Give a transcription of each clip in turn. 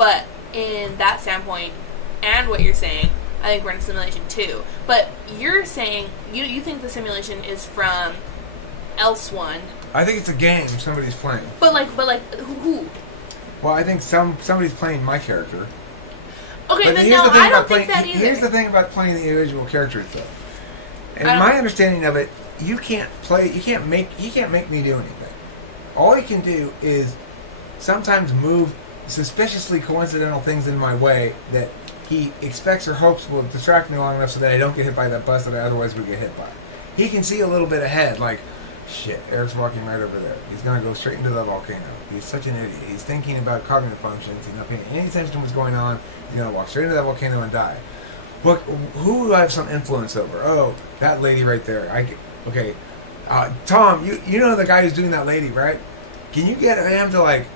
But in that standpoint, and what you're saying, I think we're in a simulation too. But you're saying you think the simulation is from Else One. I think it's a game somebody's playing. But who? Well, I think somebody's playing my character. Okay, but no, I don't think that either. Here's the thing about playing the individual characters, though. And my understanding of it, he can't make me do anything. All he can do is sometimes move suspiciously coincidental things in my way that he expects or hopes will distract me long enough so that I don't get hit by that bus that I otherwise would get hit by. He can see a little bit ahead, like, shit, Eric's walking right over there. He's going to go straight into the volcano. He's such an idiot. He's thinking about cognitive functions. He's not paying any attention to what's going on. He's going to walk straight into that volcano and die. But who do I have some influence over? Oh, that lady right there. Okay. Tom, you know the guy who's doing that lady, right? Can you get him to, like,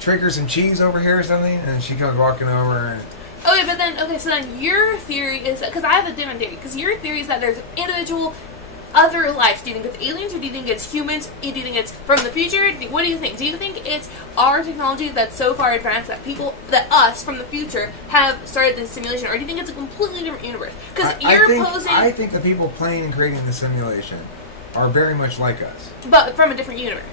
trigger some cheese over here or something? And she comes walking over and... Okay, so then your theory is... Because I have a different theory. Because your theory is that there's individual... other life. Do you think it's aliens or do you think it's humans? Do you think it's from the future? What do you think? Do you think it's our technology that's so far advanced that us from the future have started this simulation, or do you think it's a completely different universe? Because I think the people playing and creating the simulation are very much like us, but from a different universe,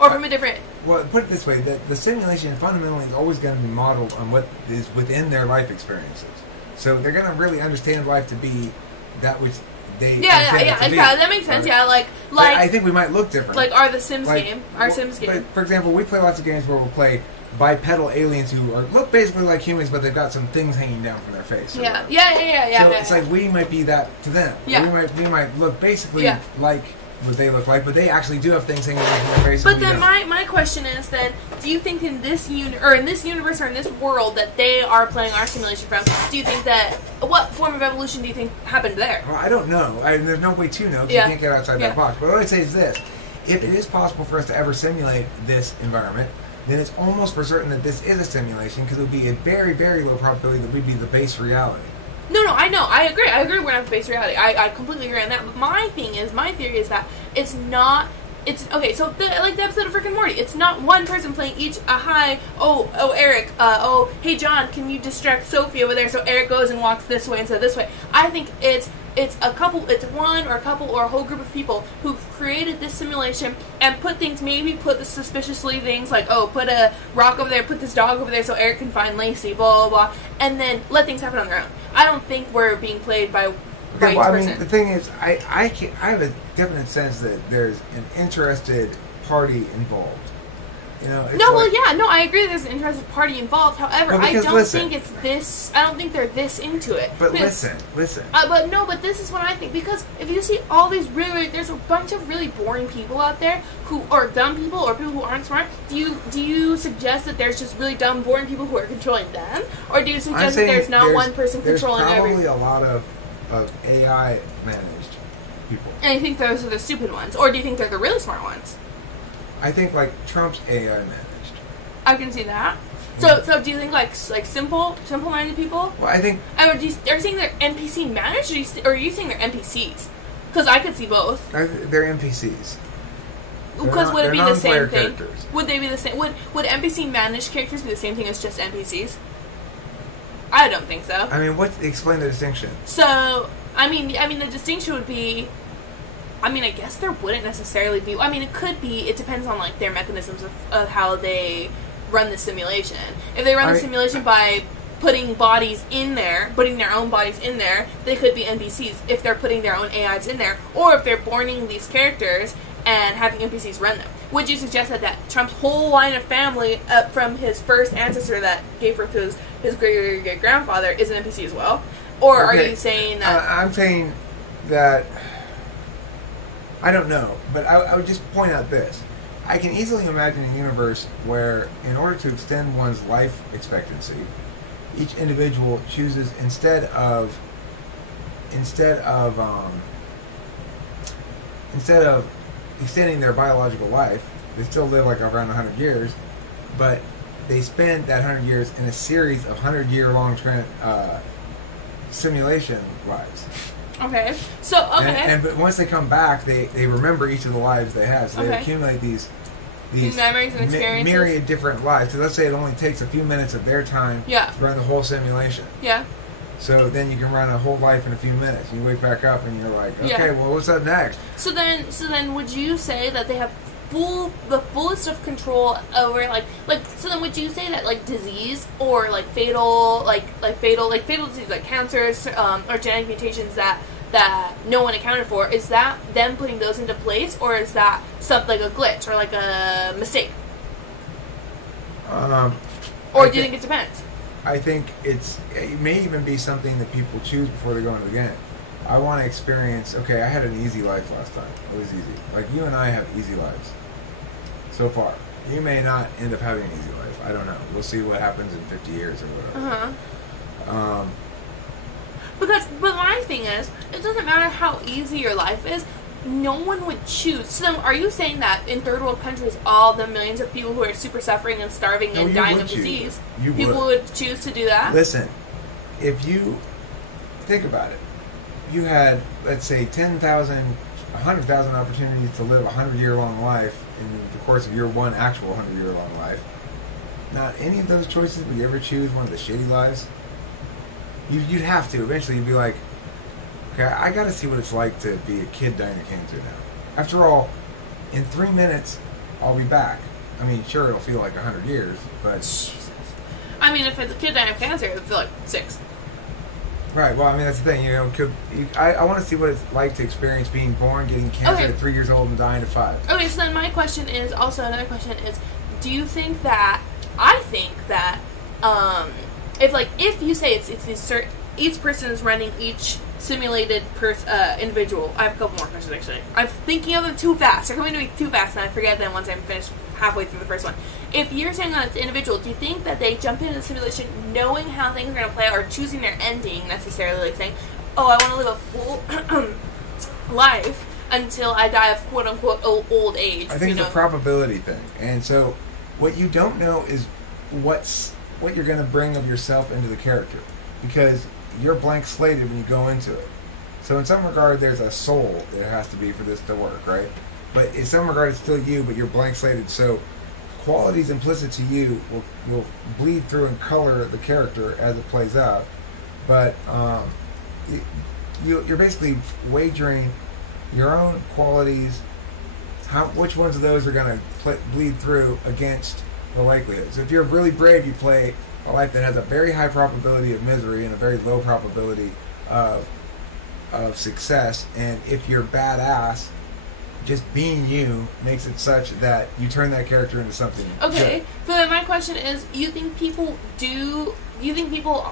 or from a different. Well, put it this way: the simulation fundamentally is always going to be modeled on what is within their life experiences. So they're going to really understand life to be that which. That makes sense. Yeah, like I think we might look different. Like our Sims game. But for example, we play lots of games where we'll play bipedal aliens who look basically like humans, but they've got some things hanging down from their face. So it's like we might be that to them. Yeah. We might look basically like what they look like, but they actually do have things hanging down from their face. But then my question is then, do you think in this universe or in this world that they are playing our simulation from, do you think that what form of evolution do you think happened there? Well, I don't know. There's no way to know because you can't get outside that box. But what I'd say is this: if it is possible for us to ever simulate this environment, then it's almost for certain that this is a simulation because it would be a very, very low probability that we'd be the base reality. No, I know. I agree. We're not the base reality. I completely agree on that. But my theory is that it's not. It's okay. So like the episode of Rick and Morty, it's not one person playing each. Hi, Eric. Hey John, can you distract Sophie over there? So Eric goes and walks this way instead of this way. I think it's a couple. It's one or a couple or a whole group of people who created this simulation and put the suspiciously things like put a rock over there, put this dog over there, so Eric can find Lacey, blah blah blah, and then let things happen on their own. I don't think we're being played by. Okay, well, I mean, the thing is, I have a definite sense that there's an interested party involved. I agree. There's an interested party involved. However, I don't think it's this. I don't think they're this into it. But listen. But this is what I think, because if you see all these there's a bunch of really boring people out there who are dumb people or people who aren't smart. Do you suggest that there's just really dumb, boring people who are controlling them, or do you suggest that there's not one person controlling everything? There's probably a lot of AI managed people. And you think those are the stupid ones, or do you think they're the really smart ones? I think like Trump's AI managed. I can see that. So do you think like simple-minded people? Well, I think. Are you saying they're NPC managed, or are you saying they're NPCs? Because I could see both. They're NPCs. Because would it be the same thing? Characters. Would they be the same? Would NPC managed characters be the same thing as just NPCs? I don't think so. I mean, explain the distinction. So, I mean, the distinction would be. I mean, I guess there wouldn't necessarily be. I mean, it could be. It depends on like their mechanisms of how they run the simulation. If they run the simulation by putting their own bodies in there, they could be NPCs. If they're putting their own AIs in there, or if they're borning these characters and having NPCs run them. Would you suggest that Trump's whole line of family, from his first ancestor that gave birth to his great-great-grandfather, is an NPC as well? Or are you saying that... I'm saying that... I don't know, but I would just point out this. I can easily imagine a universe where, in order to extend one's life expectancy, each individual chooses instead of extending their biological life, they still live like around 100 years, but they spend that 100 years in a series of 100-year-long simulation lives. Okay. So, okay. But once they come back, they remember each of the lives they have. So they accumulate these these memories and experiences, myriad different lives. So let's say it only takes a few minutes of their time to run the whole simulation. Yeah. So then you can run a whole life in a few minutes. You wake back up and you're like, okay, well, what's up next? So then, would you say that they have the fullest of control over so then would you say that like disease or like fatal disease like cancers or genetic mutations that no one accounted for, is that them putting those into place, or is that something like a glitch or like a mistake? Or do you think it depends? I think it may even be something that people choose before they go into the game. I want to experience, okay, I had an easy life last time. It was easy. Like, you and I have easy lives so far. You may not end up having an easy life. I don't know. We'll see what happens in 50 years or whatever. But my thing is, it doesn't matter how easy your life is. No one would choose. So then, are you saying that in third world countries, all the millions of people who are super suffering and starving and dying of disease, people would choose to do that? Listen, if you think about it, you had, let's say, 10,000, 100,000 opportunities to live a 100-year-long life in the course of your one actual 100-year-long life. Not any of those choices would you ever choose one of the shitty lives? You'd have to. Eventually, you'd be like, okay, I got to see what it's like to be a kid dying of cancer now. After all, in 3 minutes, I'll be back. I mean, sure, it'll feel like 100 years, but... Jesus. I mean, if it's a kid dying of cancer, it'll feel like 6. Right, well, I mean, that's the thing, I want to see what it's like to experience being born, getting cancer at 3 years old, and dying at 5. Okay, so then my question is, also another question is, do you think that, I think that, if you say it's these certain, each person is running each simulated individual. I have a couple more questions, actually. I'm thinking of them too fast. They're coming to me too fast, and I forget them once I'm finished halfway through the first one. If you're saying that it's individual, do you think that they jump into the simulation knowing how things are going to play out, or choosing their ending necessarily, like saying, oh, I want to live a full life until I die of quote-unquote old age? I think it's a probability thing. And so what you don't know is what you're going to bring of yourself into the character. Because you're blank slated when you go into it. So in some regard, there's a soul that has to be for this to work, right? But in some regard, it's still you, but you're blank slated. So qualities implicit to you will bleed through and color the character as it plays out. But you're basically wagering your own qualities, which ones of those are going to bleed through against the likelihood. So if you're really brave, you play a life that has a very high probability of misery and a very low probability of success. And if you're badass, just being you makes it such that you turn that character into something okay good. But then my question is, you think people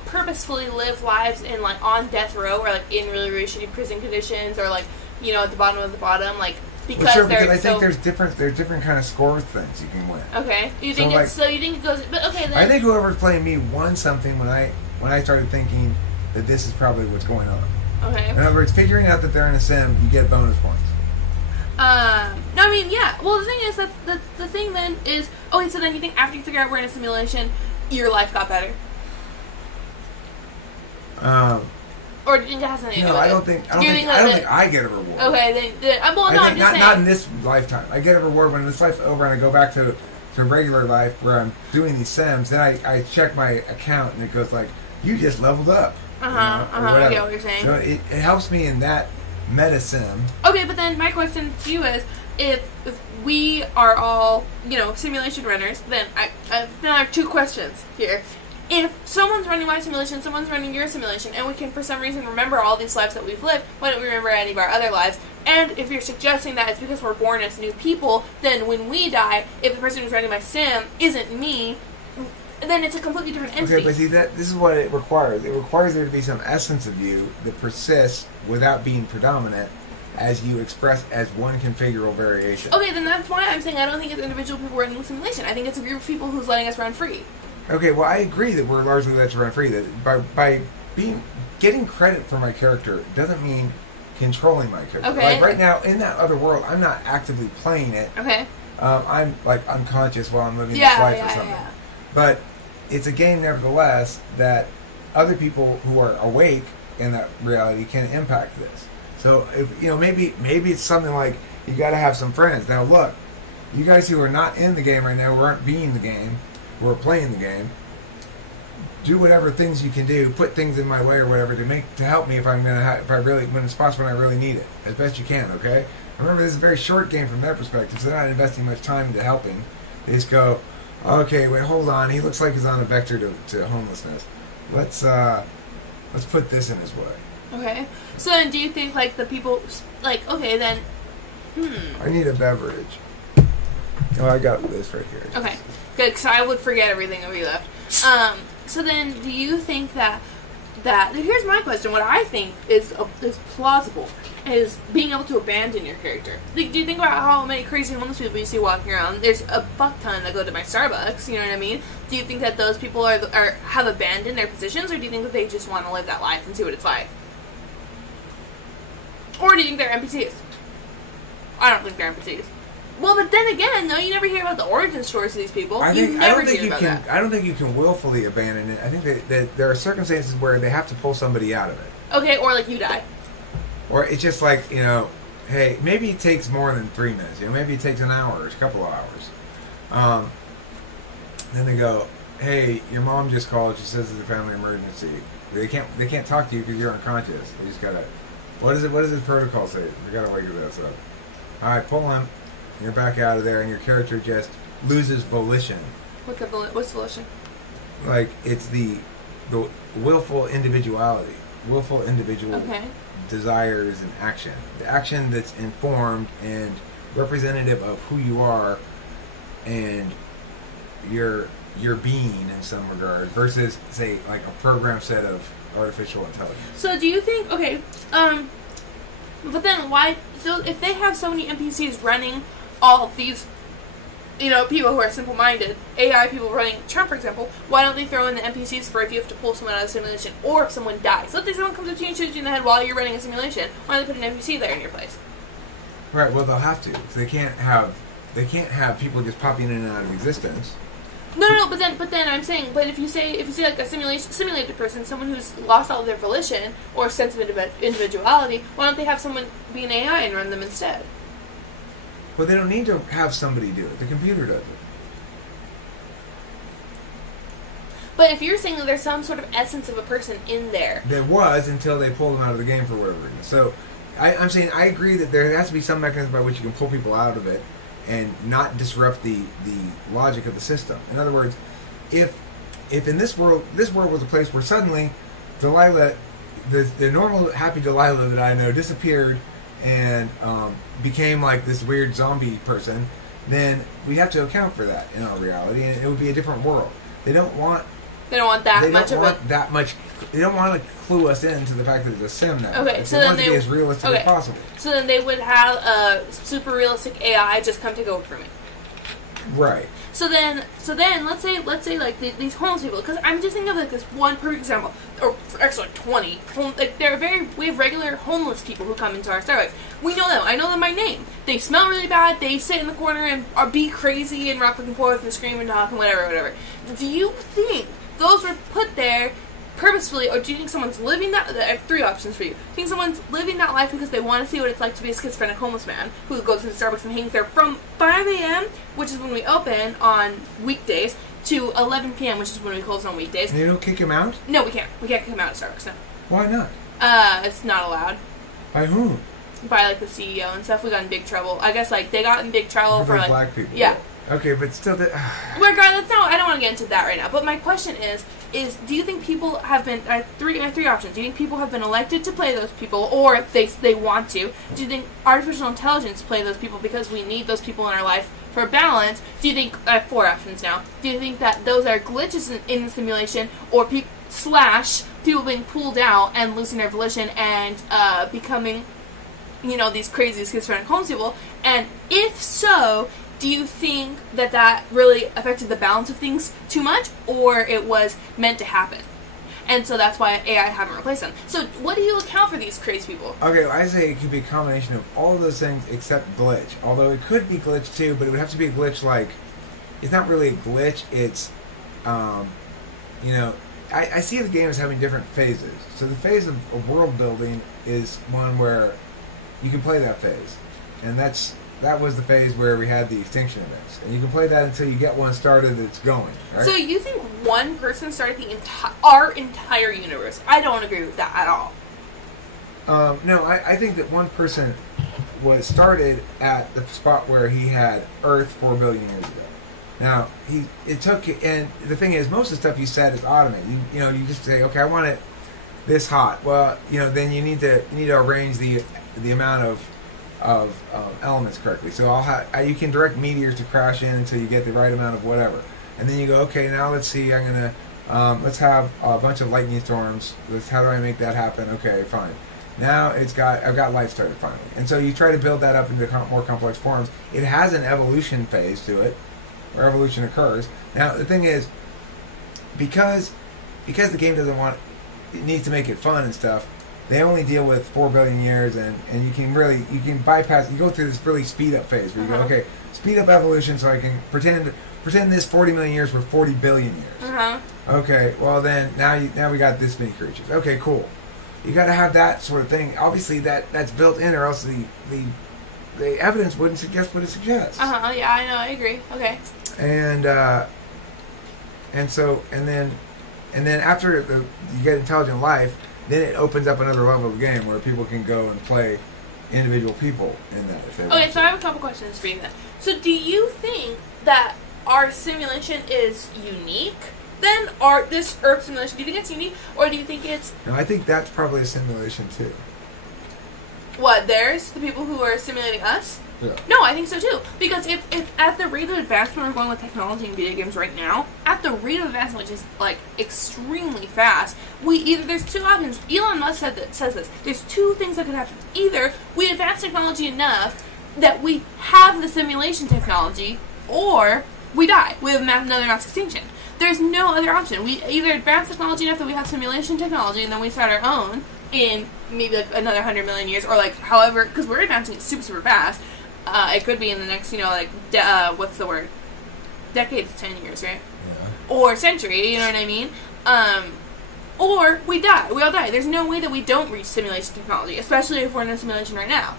purposefully live lives in like on death row, or like in really, really shitty prison conditions, or like, you know, at the bottom of the bottom, like because well, sure, because I think there's different kind of score things you can win. Okay, you think you think it goes, but okay then. I think whoever's playing me won something when I started thinking that this is probably what's going on. Okay. In other words, figuring out that they're in a sim, you get bonus points. No, I mean, yeah. Well, the thing is that the thing then is, okay, so then you think after you figure out we're in a simulation, your life got better? Or do you think it has something to do with it? I don't think I get a reward. Okay, I'm just saying. Not in this lifetime. I get a reward when this life's over and I go back to regular life where I'm doing these sims. Then I check my account and it goes like, you just leveled up. I get what you're saying. So it helps me in that meta sim. Okay, but then my question to you is, if we are all, simulation runners, then I have two questions here. If someone's running my simulation, someone's running your simulation, and we can for some reason remember all these lives that we've lived, why don't we remember any of our other lives? And if you're suggesting that it's because we're born as new people, then when we die, if the person who's running my sim isn't me, then it's a completely different entity. Okay, but see, this is what it requires. It requires there to be some essence of you that persists without being predominant as you express as one configurable variation. Okay, then that's why I'm saying I don't think it's individual people running the simulation. I think it's a group of people who's letting us run free. Okay, well, I agree that we're largely let to run free. That by getting credit for my character doesn't mean controlling my character. Okay. Like right now, in that other world, I'm not actively playing it. Okay. I'm like unconscious while I'm living this life or something. Yeah. But it's a game, nevertheless, that other people who are awake in that reality can impact this. So if maybe it's something like you got to have some friends. Now look, you guys who are not in the game right now, who aren't being the game, who are playing the game, do whatever things you can do, put things in my way or whatever to help me if I'm gonna when in spots when I really need it, as best you can. Okay. Remember, this is a very short game from their perspective, so they're not investing much time into helping. They just go, okay, wait, hold on. He looks like he's on a vector to homelessness. Let's put this in his way. Okay. So then, do you think like the people like okay then? I need a beverage. Oh, I got this right here. Okay, good. Because I would forget everything if you left. So then, do you think that here's my question? What I think is plausible is being able to abandon your character. Like, do you think about how many crazy homeless people you see walking around? There's a fuck ton that go to my Starbucks. You know what I mean? Do you think that those people have abandoned their positions, or do you think that they just want to live that life and see what it's like? Or do you think they're NPCs? I don't think they're NPCs. Well, but then again, though, you never hear about the origin stories of these people. I don't think you can willfully abandon it. I think that there are circumstances where they have to pull somebody out of it. Okay, or like you die. Or it's just like, hey, maybe it takes more than 3 minutes. Maybe it takes an hour or a couple of hours. Then they go, hey, your mom just called. She says it's a family emergency. They can't talk to you because you're unconscious. They just gotta. What does the protocol say? We gotta wake this up. All right, pull him. You're back out of there, and your character just loses volition. What's volition? Like, it's the willful individuality, willful individual desires and action. The action that's informed and representative of who you are and your being in some regard, versus, say, like a program set of artificial intelligence. So do you think, but then why, so if they have so many NPCs running all of these, people who are simple-minded, AI people running Trump, for example, why don't they throw in the NPCs for if you have to pull someone out of the simulation, or if someone dies? Let's say someone comes up to you and shoots you in the head while you're running a simulation, why don't they put an NPC there in your place? Right, well, they'll have to. So they can't have people just popping in and out of existence. No, but then I'm saying, but if you say like a simulated person, someone who's lost all of their volition or sense of individuality, why don't they have someone be an AI and run them instead? Well, they don't need to have somebody do it. The computer does it. But if you're saying that there's some sort of essence of a person in there, there was until they pulled them out of the game for whatever reason. So I'm saying I agree that there has to be some mechanism by which you can pull people out of it and not disrupt the logic of the system. In other words, if in this world was a place where suddenly Delilah, the normal happy Delilah that I know, disappeared and became like this weird zombie person, then we have to account for that in our reality, and it would be a different world. They don't want that much. They don't want to clue us into the fact that it's a sim now. Okay, so they then want it to be as realistic as possible. So then they would have a super realistic AI just come take over for me. Right. So then, let's say like these homeless people, because I'm just thinking of like this one perfect example, or actually like 20. We have regular homeless people who come into our Starbucks. We know them. I know them by name. They smell really bad. They sit in the corner and be crazy and rock back and forth and scream and talk and whatever. Do you think those were put there purposefully, or do you think someone's living that? I have 3 options for you. Do you think someone's living that life because they want to see what it's like to be a schizophrenic homeless man who goes to the Starbucks and hangs there from 5 a.m., which is when we open on weekdays, to 11 p.m., which is when we close on weekdays? And you don't kick him out? No, we can't. We can't kick him out of Starbucks, no. Why not? It's not allowed. By whom? By, like, the CEO and stuff. We got in big trouble. I guess, like, they got in big trouble for, like... black people. Yeah. Okay, but still... Regardless, no, I don't want to get into that right now. But my question is do you think people have been... I have three options. Do you think people have been elected to play those people, or they want to? Do you think artificial intelligence play those people because we need those people in our life for balance? Do you think... I have 4 options now. Do you think that those are glitches in the simulation, or people being pulled out and losing their volition and becoming, these crazy schizophrenic homeless people? And if so... do you think that really affected the balance of things too much, or it was meant to happen? And so that's why AI haven't replaced them. So what do you account for these crazy people? Okay, well, I say it could be a combination of all of those things except glitch. Although it could be glitch too, but it would have to be a glitch like... it's not really a glitch, it's... I see the game as having different phases. So the phase of world building is one where you can play that phase. And that's that was the phase where we had the extinction events, and you can play that until you get one started that's going. Right? So you think one person started our entire universe? I don't agree with that at all. No, I think that one person was started at the spot where he had Earth 4 billion years ago. Now it took, and the thing is, most of the stuff you said is automated. You just say, okay, I want it this hot. Well, then you need to arrange the amount of elements correctly. So you can direct meteors to crash in until you get the right amount of whatever, and then you go, okay, now let's see. I'm gonna let's have a bunch of lightning storms. How do I make that happen? Okay, fine. Now I've got life started finally, and so you try to build that up into more complex forms. It has an evolution phase to it, where evolution occurs. Now the thing is, because the game it needs to make it fun and stuff. They only deal with 4 billion years, and you can bypass. You go through this really speed up phase where you go, okay, speed up evolution, so I can pretend this 40 million years were 40 billion years. Okay, well then now we got this many creatures. Okay, cool. You got to have that sort of thing. Obviously, that's built in, or else the evidence wouldn't suggest what it suggests. Yeah, I know. I agree. Okay. And then after you get intelligent life, then it opens up another level of the game where people can go and play individual people in that. Okay, so I have a couple questions for you then. So, do you think that our simulation is unique? Then, this Earth simulation, do you think it's unique, or do you think it's... No, I think that's probably a simulation, too. What, theirs? The people who are simulating us? Yeah. No, I think so, too. Because if at the rate of advancement we're going with technology in video games right now, at the rate of advancement, which is, extremely fast, there's two options. Elon Musk says this. There's two things that could happen. Either we advance technology enough that we have the simulation technology, or we die. We have another mass extinction. There's no other option. We either advance technology enough that we have simulation technology, and then we start our own in maybe another 100 million years, or however, because we're advancing it super, super fast. It could be in the next, what's the word? Decade is 10 years, right? Yeah. Or century, you know what I mean? Or we die. We all die. There's no way that we don't reach simulation technology, especially if we're in a simulation right now.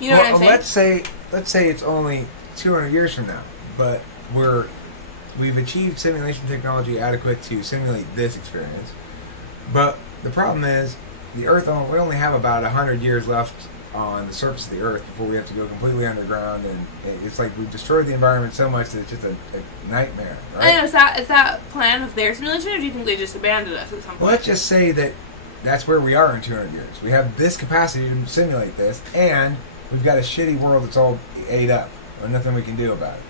You know what I'm saying? Let's say it's only 200 years from now, but we've achieved simulation technology adequate to simulate this experience. But the problem is, we only have about 100 years left on the surface of the Earth before we have to go completely underground, and it's like we've destroyed the environment so much that it's just a nightmare. Right? I know. Is that plan of their simulation, or do you think they just abandoned us at some point? Well, let's just say that that's where we are in 200 years. We have this capacity to simulate this, and we've got a shitty world that's all ate up, and nothing we can do about it.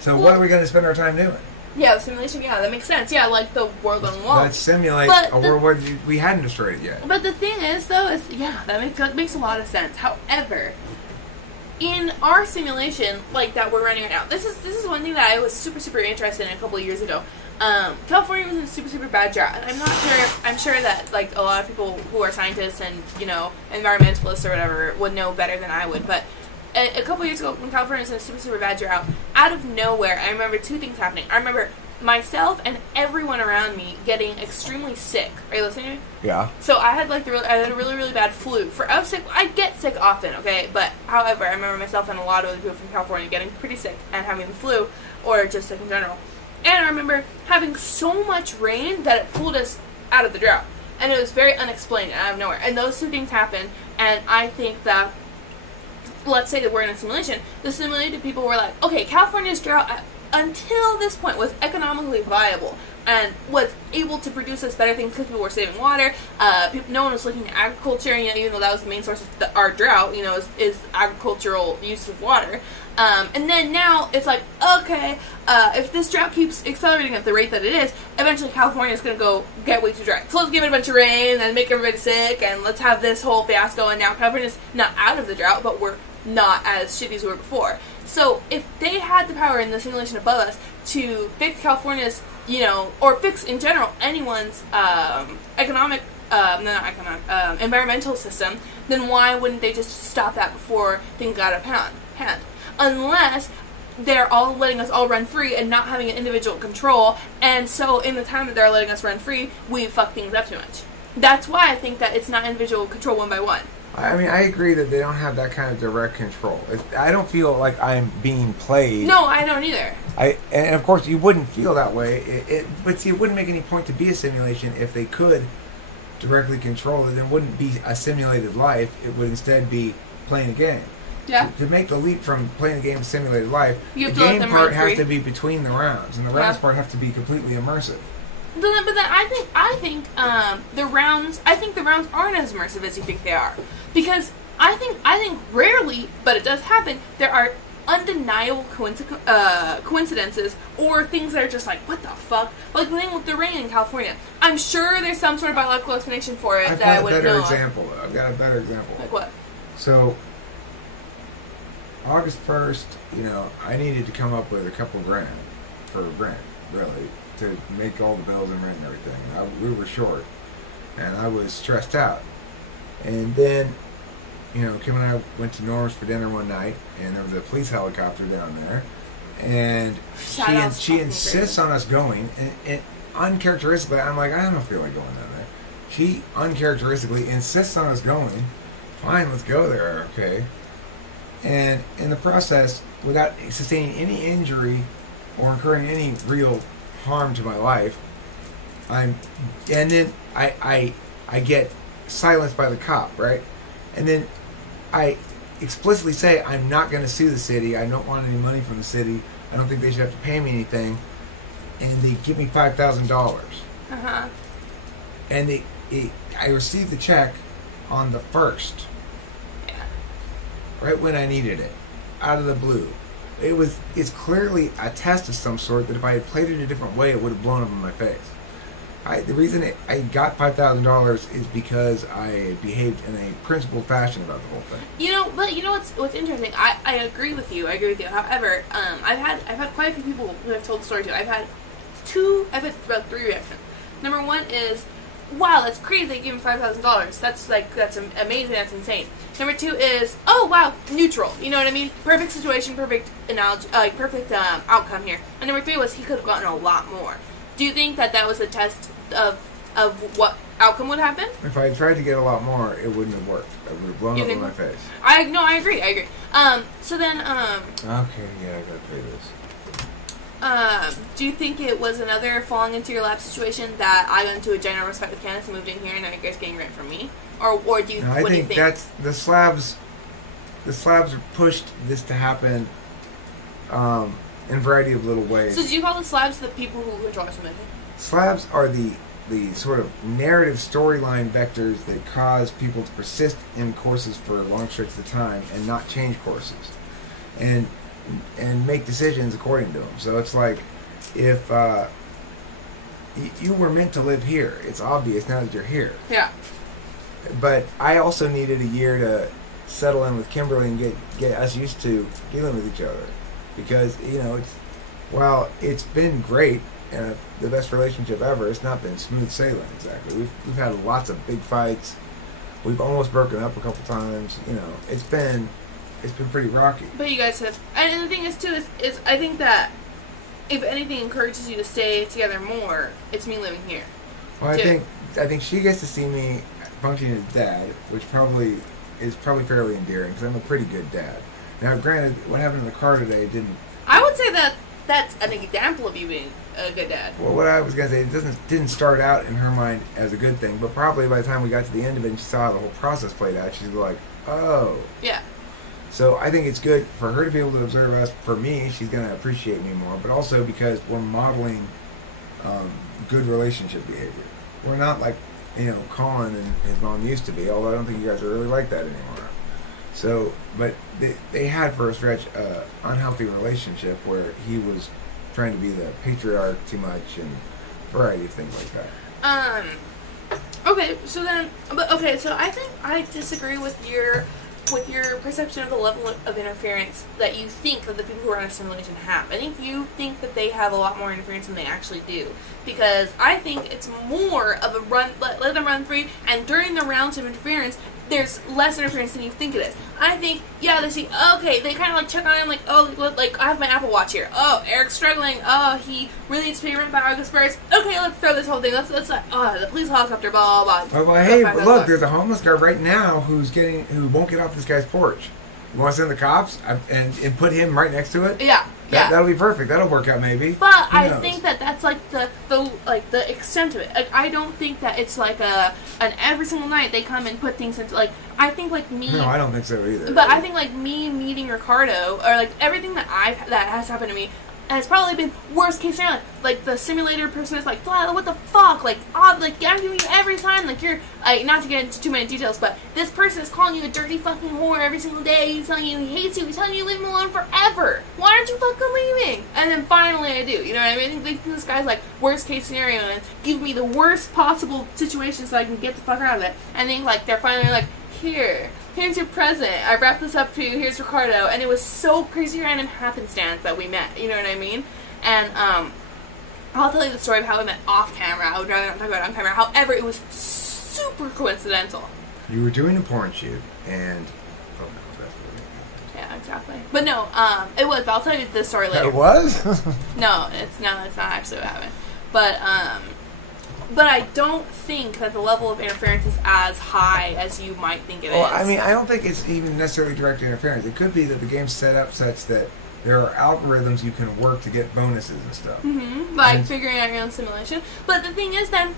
So what are we going to spend our time doing? Yeah, the simulation, yeah, that makes sense. Yeah, like the world on the wall. Let's simulate a world where we hadn't destroyed it yet. But the thing is, though, that makes a lot of sense. However, in our simulation, that we're running right now, this is one thing that I was super, super interested in a couple of years ago. California was in a super, super bad drought, and I'm sure that, a lot of people who are scientists and, environmentalists or whatever would know better than I would, but a couple years ago, when California was in a super, super bad drought, out of nowhere, I remember two things happening. I remember myself and everyone around me getting extremely sick. Are you listening to me? Yeah. So I had I had a really, really bad flu. I was sick. I get sick often, okay? But however, I remember myself and a lot of other people from California getting pretty sick and having the flu, or just sick in general. And I remember having so much rain that it pulled us out of the drought, and it was very unexplained and out of nowhere. And those two things happened, and I think that, let's say that we're in a simulation, the simulated people were like, okay, California's drought until this point was economically viable and was able to produce us better things because people were saving water. No one was looking at agriculture, even though that was the main source of our drought, is agricultural use of water. And then now it's like, okay, if this drought keeps accelerating at the rate that it is, eventually California is going to go get way too dry. So let's give it a bunch of rain and make everybody sick, and let's have this whole fiasco. And now California's not out of the drought, but we're not as shitty as we were before. So if they had the power in the simulation above us to fix California's, or fix in general anyone's environmental system, then why wouldn't they just stop that before things got out of hand? Unless they're all letting us all run free and not having an individual control, and so in the time that they're letting us run free, we fuck things up too much. That's why I think that it's not individual control one by one. I mean, I agree that they don't have that kind of direct control. I don't feel like I'm being played. No, I don't either. And of course, you wouldn't feel that way. But see, it wouldn't make any point to be a simulation if they could directly control it. It wouldn't be a simulated life. It would instead be playing a game. Yeah. To make the leap from playing a game to simulated life, You the have to let game them part run has free. to be between the rounds, and the rounds Yeah. part have to be completely immersive. But then I think the rounds aren't as immersive as you think they are, because I think rarely, but it does happen, there are undeniable coincidences or things that are just like, what the fuck? Like the thing with the rain in California. I'm sure there's some sort of biological explanation for it I've that I got a wouldn't better know. example. I've got a better example. Like what? So, August 1st, I needed to come up with a couple grand for rent, really, to make all the bills and rent and everything. We were short, and I was stressed out. And then, Kim and I went to Norm's for dinner one night, and there was a police helicopter down there, and she insists on us going, and uncharacteristically, I'm like, I don't feel like going down there. She uncharacteristically insists on us going. Fine, let's go there, okay? And in the process, without sustaining any injury or incurring any real harm to my life, and then I get silenced by the cop, right? And then I explicitly say I'm not going to sue the city. I don't want any money from the city. I don't think they should have to pay me anything. And they give me $5,000. Uh-huh. And I received the check on the 1st. Yeah. Right when I needed it. Out of the blue. It's clearly a test of some sort that if I had played it a different way, it would have blown up in my face. The reason I got $5,000 is because I behaved in a principled fashion about the whole thing. But what's interesting? I agree with you. However, I've had quite a few people who have told the story to. I've had about 3 reactions. Number one is, wow, that's crazy. They gave him $5,000. That's amazing. That's insane. Number 2 is, oh wow, neutral. You know what I mean? Perfect situation, perfect analogy, perfect outcome here. And number 3 was he could have gotten a lot more. Do you think that was a test of what outcome would happen? If I had tried to get a lot more, it wouldn't have worked. I would have blown up in my face. I agree. So then, okay, yeah, I gotta pay this. Do you think it was another falling into your lap situation that I got into a general fight with Candace and moved in here and now you guys getting rent from me? Or do you? No, what do you think? That's the slabs. The slabs pushed this to happen in a variety of little ways. So do you call the slabs the people who control us moving? Slabs are the sort of narrative storyline vectors that cause people to persist in courses for long stretches of time and not change courses, and make decisions according to them. So it's like if you were meant to live here, it's obvious now that you're here. Yeah. But I also needed a year to settle in with Kimberly and get us used to dealing with each other, because while it's been great and the best relationship ever, it's not been smooth sailing exactly. We've had lots of big fights. We've almost broken up a couple times. It's been pretty rocky. But you guys have, and the thing is too is I think that if anything encourages you to stay together more, it's me living here. Well, I think she gets to see me functioning as dad, which is probably fairly endearing because I'm a pretty good dad. Now, granted, what happened in the car today didn't. I would say that that's an example of you being a good dad. Well, what I was gonna say, it didn't start out in her mind as a good thing, but probably by the time we got to the end of it and she saw how the whole process played out, she's like, oh. Yeah. So I think it's good for her to be able to observe us. For me, she's going to appreciate me more, but also because we're modeling good relationship behavior. We're not like, Colin and his mom used to be, although I don't think you guys are really like that anymore. So, but they had for a stretch an unhealthy relationship where he was trying to be the patriarch too much and a variety of things like that. Okay, so I think I disagree with your perception of the level of interference that you think that the people who are on a simulation have. I think you think that they have a lot more interference than they actually do. Because I think it's more of a run, let them run free, and during the rounds of interference, there's less interference than you think it is. I think, yeah, they see, okay, they kind of like check on him, like, oh, like, I have my Apple Watch here. Oh, Eric's struggling. Oh, he really needs to be run by August first. Okay, let's throw this whole thing. Let's the police helicopter, blah, blah, blah. Well, hey, look, there's a homeless guy right now who won't get off this guy's porch. You want to send the cops and put him right next to it? Yeah. That'll be perfect. That'll work out maybe. But I think that's like the extent of it. Like, I don't think that it's like an every single night they come and put things into, like, I think like me. No, I don't think so either. But I think like me meeting Ricardo, or like everything that has happened to me has probably been worst case scenario. Like the simulator person is like, Delilah, what the fuck? Like, I'm giving you every time. Like, you're like, not to get into too many details, but this person is calling you a dirty fucking whore every single day. He's telling you he hates you. He's telling you to leave him alone forever. Why aren't you fucking leaving? And then finally I do. You know what I mean? I think this guy's like worst case scenario and give me the worst possible situation so I can get the fuck out of it. And then like they're finally like, here's your present. I wrapped this up for you. Here's Ricardo. And it was so crazy random happenstance that we met. You know what I mean? And I'll tell you the story of how we met off camera. I would rather not talk about it on camera. However, it was super coincidental. You were doing a porn shoot, and yeah, exactly. But no, it was. But I'll tell you the story later. It was? No, it's not actually what happened. But I don't think that the level of interference is as high as you might think it is. Well, I mean, I don't think it's even necessarily direct interference. It could be that the game's set up such that there are algorithms you can work to get bonuses and stuff. Mm-hmm. Like figuring out your own simulation. But the thing is then,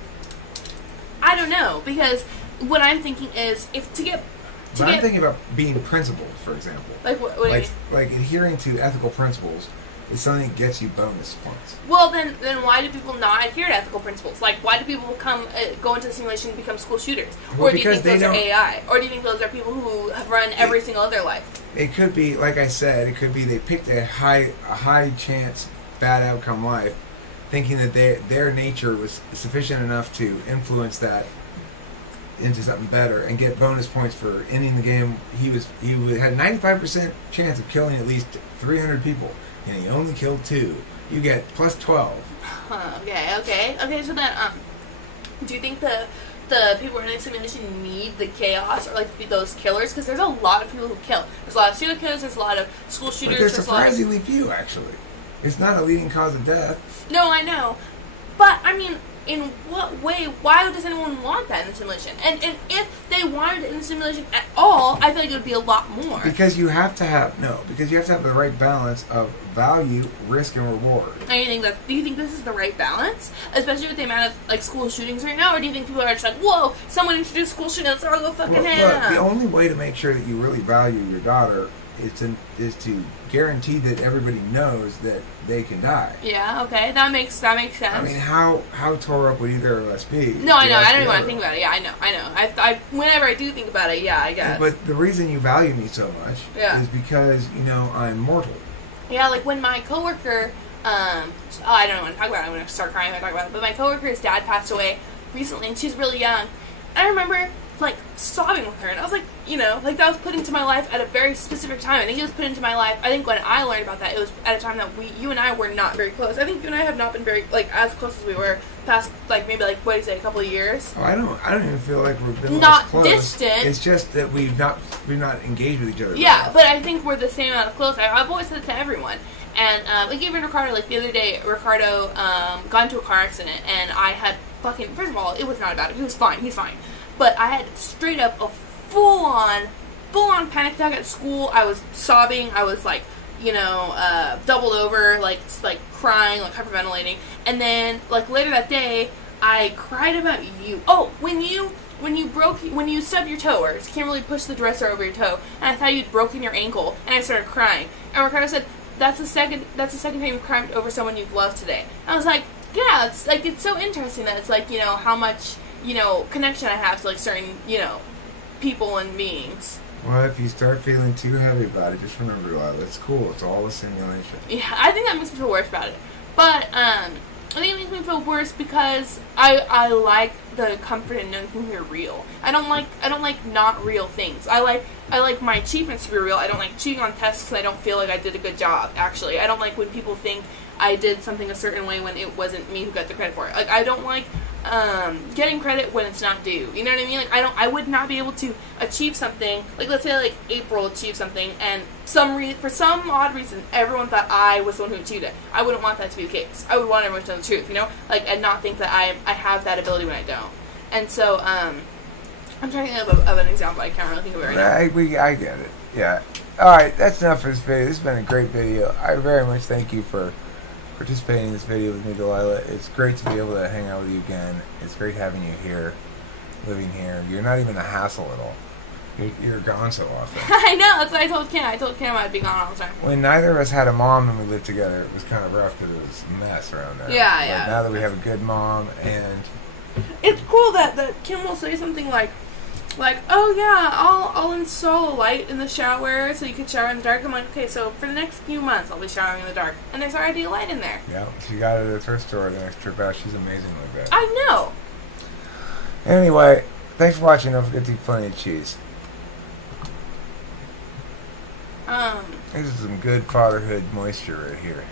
I don't know, because what I'm thinking is, I'm thinking about being principled, for example. Like what do you mean? Like adhering to ethical principles is something that gets you bonus points. Well, then why do people not adhere to ethical principles? Like, why do people go into the simulation and become school shooters? Well, or do you think those are AI? Or do you think those are people who have run every single other life? It could be, like I said, it could be they picked a high chance bad outcome life, thinking that their nature was sufficient enough to influence that into something better and get bonus points for ending the game. He had 95% chance of killing at least 300 people, and he only killed 2. You get plus 12. Okay. So then, do you think the people in the simulation need the chaos or like those killers? Because there's a lot of people who kill. There's a lot of serial killers. There's a lot of school shooters. But there's surprisingly few, actually. It's not a leading cause of death. No, I know, but I mean, in what way? Why does anyone want that in the simulation? And if they wanted it in the simulation at all, I feel like it would be a lot more. Because you have to have the right balance of value, risk, and reward. And do you think this is the right balance, especially with the amount of like school shootings right now, or do you think people are just like, whoa, someone introduced school shootings, let's all go fucking ham? The only way to make sure that you really value your daughter is to guarantee that everybody knows that they can die. Yeah, okay, that makes sense. I mean, how tore up would either of us be? No, I know. I don't even want to think about it. Yeah, I know. I whenever I do think about it, yeah, I guess. But the reason you value me so much is because I'm mortal. Yeah, like when my coworker, I don't want to talk about it. I'm going to start crying if I talk about it. But my coworker's dad passed away recently, and she's really young. I remember like sobbing with her, and I was like, that was put into my life at a very specific time. I think it was put into my life. I think when I learned about that, it was at a time that you and I were not very close. I think you and I have not been very as close as we were past maybe what do you say, a couple of years. Oh, I don't even feel like we've been not close. Distant. It's just that we've not engaged with each other. Yeah, but I think we're the same amount of close. I've always said it to everyone. And even Ricardo, the other day, Ricardo got into a car accident, and I had first of all, it was not about it. He was fine. He's fine. But I had straight up a full-on panic attack at school. I was sobbing. I was doubled over, crying, hyperventilating. And then, later that day, I cried about you. Oh, when you stubbed your toe, or you can't really push the dresser over your toe, and I thought you'd broken your ankle, and I started crying. And Ricardo said, that's the second time you've cried over someone you've loved today. And I was like, yeah, it's so interesting that it's how much connection I have to certain people and beings. Well, if you start feeling too heavy about it, just remember, it's cool. It's all a simulation. Yeah, I think that makes me feel worse about it. But I think it makes me feel worse because I like the comfort in knowing things are real. I don't like not real things. I like my achievements to be real. I don't like cheating on tests because I don't feel like I did a good job. Actually, I don't like when people think I did something a certain way when it wasn't me who got the credit for it. I don't like getting credit when it's not due. You know what I mean? Like, I would not be able to achieve something. Like, let's say, like, April achieved something, and for some odd reason, everyone thought I was the one who achieved it. I wouldn't want that to be the case. I would want everyone to know the truth, you know? Like, and not think that I have that ability when I don't. And so, I'm trying to think of an example. I can't really think of it right now. I get it. Yeah. Alright, that's enough for this video. This has been a great video. I very much thank you for participating in this video with me, Delilah. It's great to be able to hang out with you again. It's great having you here, living here. You're not even a hassle at all. You're gone so often. I know, that's what I told Kim. I told Kim I'd be gone all the time. When neither of us had a mom and we lived together, it was kind of rough because it was a mess around there. Yeah. But now that we have a good mom, and it's cool that Kim will say something like, oh yeah, I'll install a light in the shower so you can shower in the dark. I'm like, okay, so for the next few months I'll be showering in the dark, and there's already a light in there. Yeah, she got it at the thrift store the next trip out. She's amazing like that. I know. Anyway, thanks for watching. Don't forget to eat plenty of cheese. This is some good fatherhood moisture right here.